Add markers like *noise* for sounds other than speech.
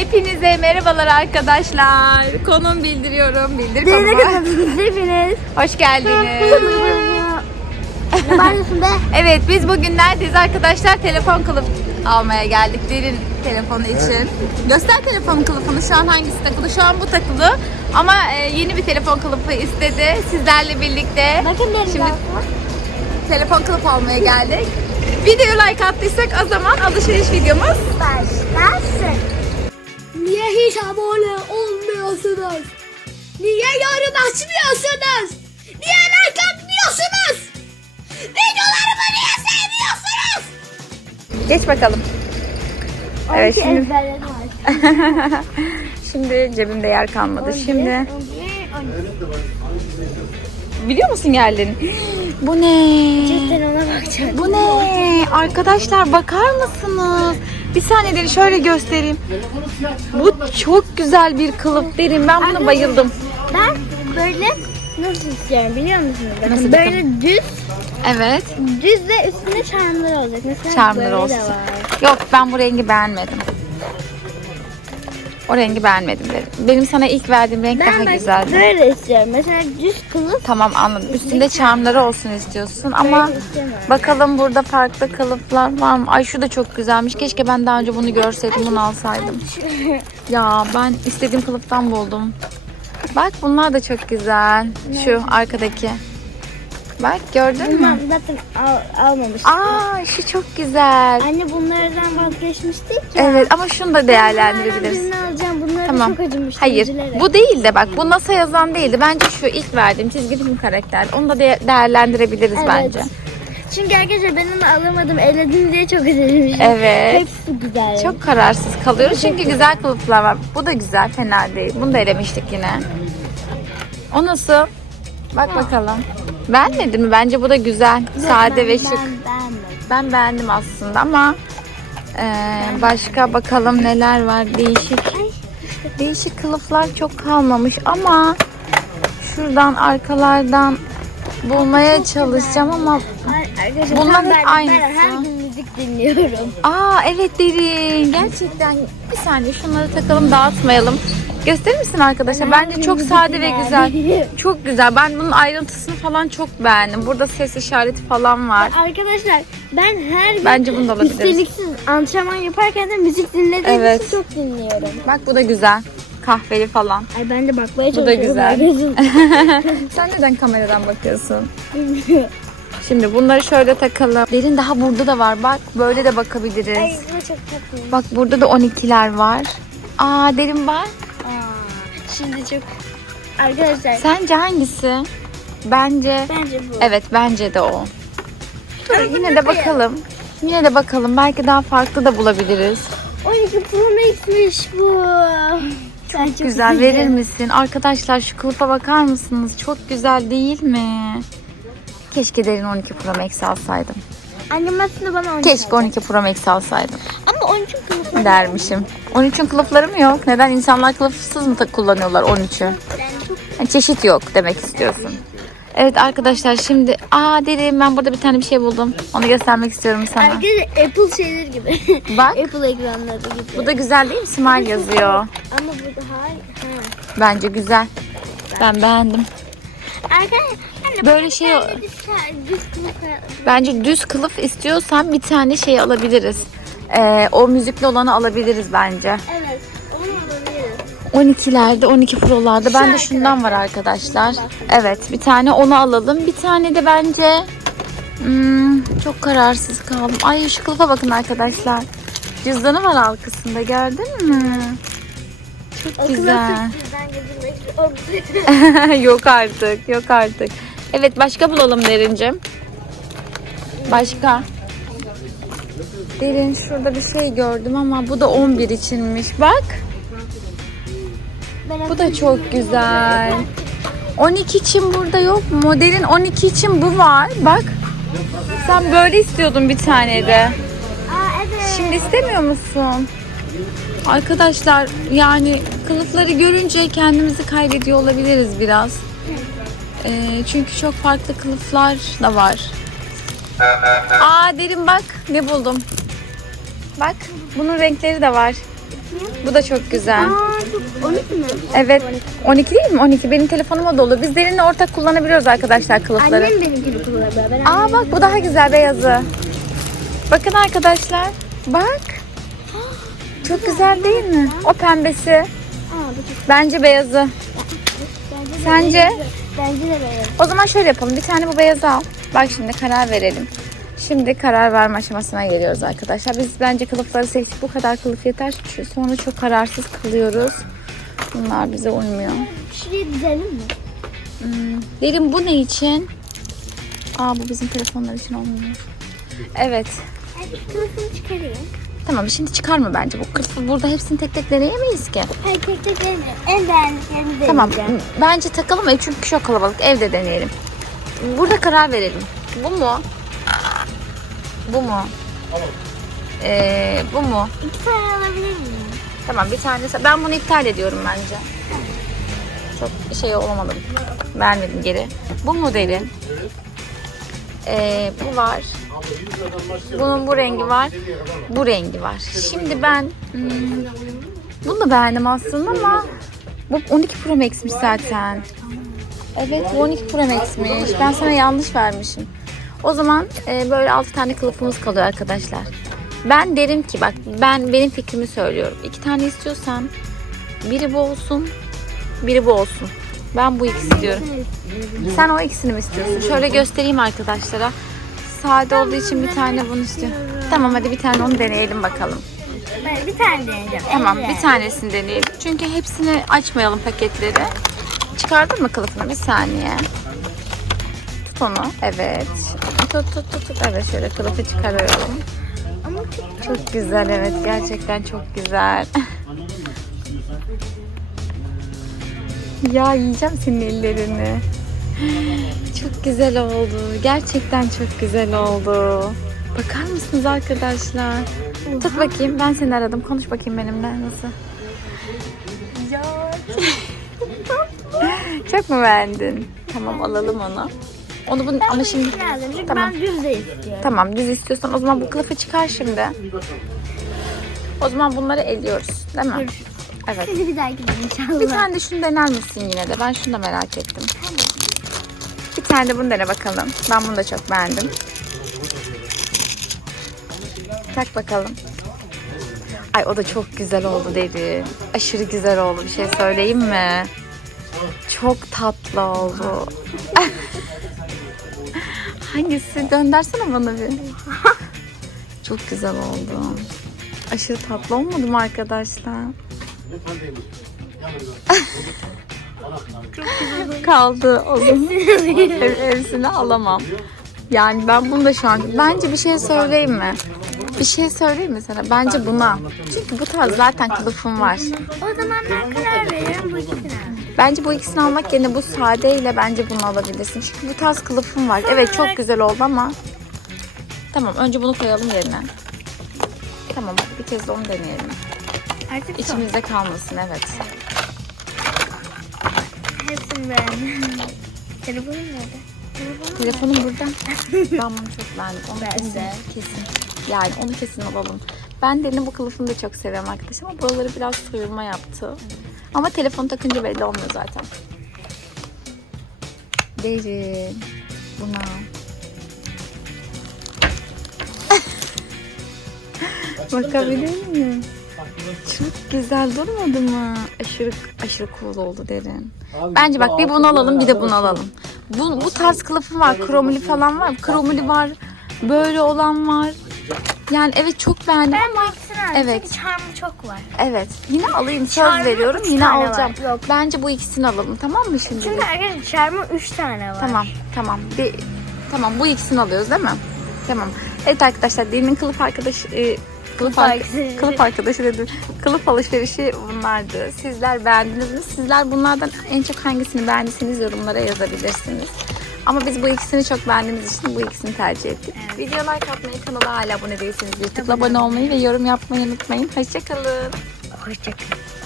Hepinize merhabalar arkadaşlar. Konum bildiriyorum. Bildir konumu. *laughs* hepiniz. Hoş geldiniz. Ne bağırıyorsun be? Evet biz bugün neredeyiz arkadaşlar? Telefon kılıf almaya geldik derin telefonu için. Göster telefon kılıfını. Şu an hangisi takılı? Şu an bu takılı. Ama e, yeni bir telefon kılıfı istedi. Sizlerle birlikte. Bakın benim Şimdi telefon kılıf almaya geldik. Videoya like attıysak o zaman alışveriş videomuz başlasın. Niye hiç abone olmuyorsunuz? Niye yorum açmıyorsunuz? Niye like atmıyorsunuz? Videolarımı niye sevmiyorsunuz? Geç bakalım. Evet şimdi *laughs* şimdi cebimde yer kalmadı. Şimdi biliyor musun yerlerini? *gasps* Bu ne? Cidden ona bakacağım. Bu ne? Arkadaşlar bakar mısınız? Bir saniye derin şöyle göstereyim. Bu çok güzel bir kılıf derin. Ben buna bayıldım. Ben böyle nasıl istiyorum biliyor musunuz? Bakın Nasıl böyle düz, Evet. düz ve üstünde çarmlar olacak. Mesela Charmlar böyle olsun. var. Yok ben bu rengi beğenmedim. O rengi beğenmedim dedim. Benim sana ilk verdiğim renk Ben daha güzeldi. böyle istiyorum. Mesela düz kılıf Tamam anladım. Üstünde çarmları olsun istiyorsun ama bakalım burada farklı kalıplar var mı? Ay şu da çok güzelmiş. Keşke ben daha önce bunu görseydim, bunu alsaydım. *laughs* Ya ben istediğim kılıftan buldum. Bak bunlar da çok güzel. Şu arkadaki. Bak gördün Bunlar mü? zaten al, almamış. Aa şu çok güzel. Anne bunlardan vazgeçmiştik ya. Evet ama şunu da değerlendirebiliriz. birini alacağım. Bunları Tamam. çok acımıştım. Hayır üzülerek. bu değil de bak bu NASA yazan değildi. Bence şu ilk verdiğim çizgi film karakter. Onu da de- değerlendirebiliriz Evet. bence. Çünkü arkadaşlar ben onu alamadım. Eledim diye çok üzülmüşüm. Evet. Hepsi güzel. Çok kararsız kalıyoruz çünkü güzel kılıflar var. Bu da güzel, fena değil. Bunu da elemiştik yine. O nasıl? Bak bakalım. Beğenmedin mi? Bence bu da güzel. Sade ve şık. Ben beğenmedim. Ben beğendim aslında ama eee, başka bakalım neler var değişik. Değişik kılıflar çok kalmamış ama şuradan arkalardan bulmaya çalışacağım ama Arkadaşlar Bunlar tam hep ben, aynısı. Ben her gün müzik dinliyorum. Aa evet derin. Gerçekten bir saniye şunları takalım dağıtmayalım. Gösterir misin arkadaşlar? Bence çok sade ve güzel. Çok güzel. Ben bunun ayrıntısını falan çok beğendim. Burada ses işareti falan var. Arkadaşlar ben her gün Bence bunu da alabiliriz. istediksiz antrenman yaparken de müzik dinlediğim Evet. için çok dinliyorum. Bak bu da güzel. Kahveli falan. Ay ben de bakmaya Bu da çalışıyorum. güzel. *laughs* Sen neden kameradan bakıyorsun? Şimdi bunları şöyle takalım. Derin daha burada da var. Bak böyle de bakabiliriz. Ay bu çok tatlı. Bak burada da 12'ler var. Aa derin var. Şimdi çok Arkadaşlar Sence hangisi? Bence bence bu. Evet bence de o. Ama yine de bakalım. Yine de bakalım. Belki daha farklı da bulabiliriz. 12 Pro Max'miş bu. Çok Güzel verir misin? Arkadaşlar şu kılıfa bakar mısınız? Çok güzel değil mi? Keşke derin 12 Pro Max alsaydım. Annem aslında bana 12 Keşke 12 Pro Max alsaydım Ama 13 kılıfı dermişim. 13'ün kılıfları mı yok? Neden insanlar kılıfsız mı kullanıyorlar 13'ü? Yani çeşit yok demek istiyorsun. Evet arkadaşlar şimdi aa derin ben burada bir tane bir şey buldum. Onu göstermek istiyorum sana. Arkadaşlar Apple şeyler gibi. *laughs* Bak Apple ekranları gibi. bu da güzel değil mi? Smile yazıyor. Ama bu daha ha. Bence güzel. Ben beğendim. Arkadaşlar Böyle şey bence düz kılıf istiyorsan bir tane şey alabiliriz. Ee, o müzikli olanı alabiliriz bence. Evet. Onu alabiliriz. 12'lerde, 12 Pro'larda. Bende Şu şundan var arkadaşlar. Evet, bir tane onu alalım. Bir tane de bence hmm, çok kararsız kaldım. Ay şu kılıfa bakın arkadaşlar. Cüzdanı var arkasında gördün mü? Çok güzel. Güzel. *laughs* yok artık, yok artık. Evet başka bulalım Derincim. Başka. Derin şurada bir şey gördüm ama bu da 11 içinmiş. Bak bu da çok güzel. 12 için burada yok. Modelin 12 için bu var. Bak. Sen böyle istiyordun bir tane de. Şimdi istemiyor musun? Arkadaşlar yani kılıfları görünce kendimizi kaybediyor olabiliriz biraz. Ee, çünkü çok farklı kılıflar da var. Aa derin bak ne buldum. Bak bunun renkleri de var. Bu da çok güzel. Aa çok 12 mi? Evet. 12 değil mi? 12. Benim telefonuma dolu. Biz derinle ortak kullanabiliyoruz arkadaşlar kılıfları. Annem benimkini kullanıyor. Ben Aa bak bu daha güzel beyazı. Bakın arkadaşlar. Bak. Çok güzel değil mi? O pembesi. Bence beyazı. Bence de Sence? Bence de beyaz. O zaman şöyle yapalım. Bir tane bu beyazı al. Bak şimdi karar verelim. Şimdi karar verme aşamasına geliyoruz arkadaşlar. Biz bence kılıfları seçtik. Bu kadar kılıf yeter. Çünkü Sonra çok kararsız kalıyoruz. Bunlar bize uymuyor. Şuraya dizelim mi? Hmm. Derin bu ne için? Aa bu bizim telefonlar için olmuyor. Evet. Kılıfını çıkarayım. Tamam şimdi çıkarma bence bu kılıfı. Burada hepsini tek tek deneyemeyiz ki. Hayır tek tek en, en beğendiklerini Tamam. deneyeceğim. Bence takalım ev çünkü çok kalabalık. Evde deneyelim. Burada karar verelim. Bu mu? Bu mu? Ee, bu mu? İki tane alabilir miyim? Tamam bir tanesi. Ben bunu iptal ediyorum bence. Çok şey olamadım. Vermedim geri. Bu modeli. Ee, bu var. Bunun bu rengi var. Bu rengi var. Şimdi ben hmm, bunu da beğendim aslında ama bu 12 Pro Max'miş zaten. Evet bu 12 Pro Max'miş. Ben sana yanlış vermişim. O zaman e, böyle 6 tane kılıfımız kalıyor arkadaşlar. Ben derim ki bak ben benim fikrimi söylüyorum. İki tane istiyorsan biri bu olsun, biri bu olsun. Ben bu ikisi diyorum. Sen o ikisini mi istiyorsun? Şöyle göstereyim arkadaşlara. Sade olduğu için bir tane bunu istiyor. Tamam hadi bir tane onu deneyelim bakalım. Ben bir tane deneyeceğim. Tamam bir tanesini deneyelim. Çünkü hepsini açmayalım paketleri. Çıkardın mı kılıfını? Bir saniye. Onu. Evet. Tut tut tut. tut. Evet şöyle kılıfı çıkarıyorum. Ama çok Çok güzel evet gerçekten çok güzel. *laughs* ya yiyeceğim senin ellerini. Çok güzel oldu. Gerçekten çok güzel oldu. Bakar mısınız arkadaşlar? Tut bakayım. Ben seni aradım. Konuş bakayım benimle. Nasıl? Ya. çok *laughs* mu beğendin? Tamam alalım onu. Onu bunu ama şimdi lazım. Çünkü Tamam. ben düz de istiyorum. Tamam düz istiyorsan o zaman bu kılıfı çıkar şimdi. O zaman bunları eliyoruz değil mi? Evet. Hadi bir dahaki de inşallah. Bir tane de şunu dener misin yine de? Ben şunu da merak ettim. Bir tane de bunu dene bakalım. Ben bunu da çok beğendim. Tak bakalım. Ay o da çok güzel oldu dedi. Aşırı güzel oldu. Bir şey söyleyeyim mi? Çok tatlı oldu. *laughs* Hangisi? Göndersene bana bir. *laughs* Çok güzel oldu. Aşırı tatlı olmadı mı arkadaşlar? *laughs* Kaldı o zaman. Ev, hepsini alamam. Yani ben bunu da şu an... Bence bir şey söyleyeyim mi? Bir şey söyleyeyim mi sana? Bence buna. Çünkü bu tarz zaten kılıfım var. O zaman ben karar veriyorum bu ikisine. Bence bu ikisini almak yerine bu sade ile bence bunu alabilirsin. Çünkü bu tarz kılıfım var. Evet çok güzel oldu ama. Tamam önce bunu koyalım yerine. Tamam hadi bir kez de onu deneyelim. Artık. İçimizde kalmasın evet. Hepsini beğendim. Telefonum nerede? Telefonum Telefonum burada. *laughs* Ben bunu çok beğendim. Onu kesin, kesin. Yani onu kesin alalım. Ben Derin'in bu kılıfını da çok seviyorum arkadaşlar ama buraları biraz soyulma yaptı. Ama telefon takınca belli olmuyor zaten. Derin. Buna. Bakabilir miyim? Çok güzel durmadı mı? Aşırı aşırı cool oldu derin. Bence bak bir bunu alalım bir de bunu alalım. Bu, bu tarz kılıfı var. Kromili falan var. Kromili var. Böyle olan var. Yani evet çok beğendim Ben ama. Evet. Charmı çok var. evet yine alayım söz Charm'ın veriyorum yine alacağım. var. Yok. Bence bu ikisini alalım tamam mı şimdi? Çünkü arkadaşlar charmı 3 tane var. Tamam tamam. Bir, tamam bu ikisini alıyoruz değil mi? Tamam. Evet arkadaşlar Derin'in kılıf arkadaşı e, kılıf, ar- arkadaşı. kılıf arkadaşı dedim. Kılıf alışverişi bunlardı. Sizler beğendiniz mi? Sizler bunlardan en çok hangisini beğendiyseniz yorumlara yazabilirsiniz. Ama biz bu ikisini çok beğendiğimiz için bu ikisini tercih ettik. Video like atmayı, kanala hala abone değilseniz YouTube'la abone olmayı ve yorum yapmayı unutmayın. Hoşçakalın. Hoşçakalın.